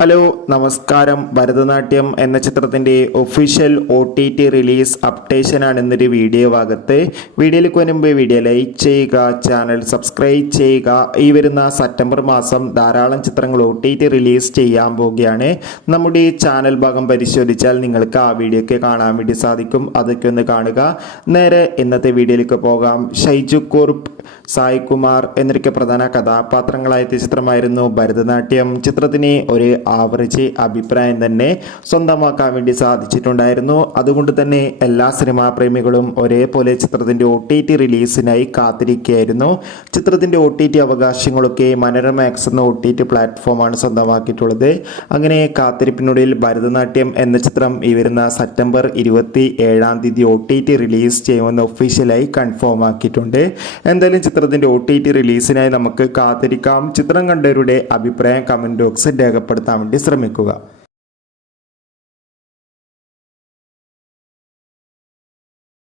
Hello നമസ്കാരം. ഭരതനാട്യം എന്ന ചിത്രത്തിൻ്റെ ഒഫീഷ്യൽ OTT റിലീസ് അപ്ഡേഷനാണ് ഇന്നൊരു വീഡിയോ ഭാഗത്ത്. വീഡിയോയിലേക്ക് വരുമ്പോൾ വീഡിയോ ലൈക്ക് ചെയ്യുക, ചാനൽ സബ്സ്ക്രൈബ് ചെയ്യുക. ഈ വരുന്ന സെപ്റ്റംബർ മാസം ധാരാളം ചിത്രങ്ങൾ OTT റിലീസ് ചെയ്യാൻ പോവുകയാണ്. നമ്മുടെ ഈ ചാനൽ ഭാഗം പരിശോധിച്ചാൽ നിങ്ങൾക്ക് ആ വീഡിയോ ഒക്കെ കാണാൻ വേണ്ടി സാധിക്കും. അതൊക്കെ ഒന്ന് കാണുക. നേരെ ഇന്നത്തെ വീഡിയോയിലേക്ക് പോകാം. ഷൈജു കുറുപ്പ്, സായ് കുമാർ എന്നൊക്കെ പ്രധാന കഥാപാത്രങ്ങളായ ചിത്രമായിരുന്നു ഭരതനാട്യം. ചിത്രത്തിന് ഒരു ആവറേജ് അഭിപ്രായം തന്നെ സ്വന്തമാക്കാൻ വേണ്ടി സാധിച്ചിട്ടുണ്ടായിരുന്നു. അതുകൊണ്ട് തന്നെ എല്ലാ സിനിമാ പ്രേമികളും ഒരേപോലെ ചിത്രത്തിൻ്റെ OTT റിലീസിനായി കാത്തിരിക്കുകയായിരുന്നു. ചിത്രത്തിൻ്റെ OTT അവകാശങ്ങളൊക്കെ മനോരമ മാക്സ് എന്ന OTT പ്ലാറ്റ്ഫോമാണ് സ്വന്തമാക്കിയിട്ടുള്ളത്. അങ്ങനെ കാത്തിരിപ്പിനുള്ളിൽ ഭരതനാട്യം എന്ന ചിത്രം ഈ വരുന്ന സെപ്റ്റംബർ 27 OTT റിലീസ് ചെയ്യുമെന്ന് ഒഫീഷ്യലായി കൺഫേം ആക്കിയിട്ടുണ്ട്. എന്തായാലും ചിത്രത്തിൻ്റെ OTT റിലീസിനായി നമുക്ക് കാത്തിരിക്കാം. ചിത്രം കണ്ടവരുടെ അഭിപ്രായം കമൻറ്റ് ബോക്സിൽ രേഖപ്പെടുത്താൻ വേണ്ടി ശ്രമിക്കുക.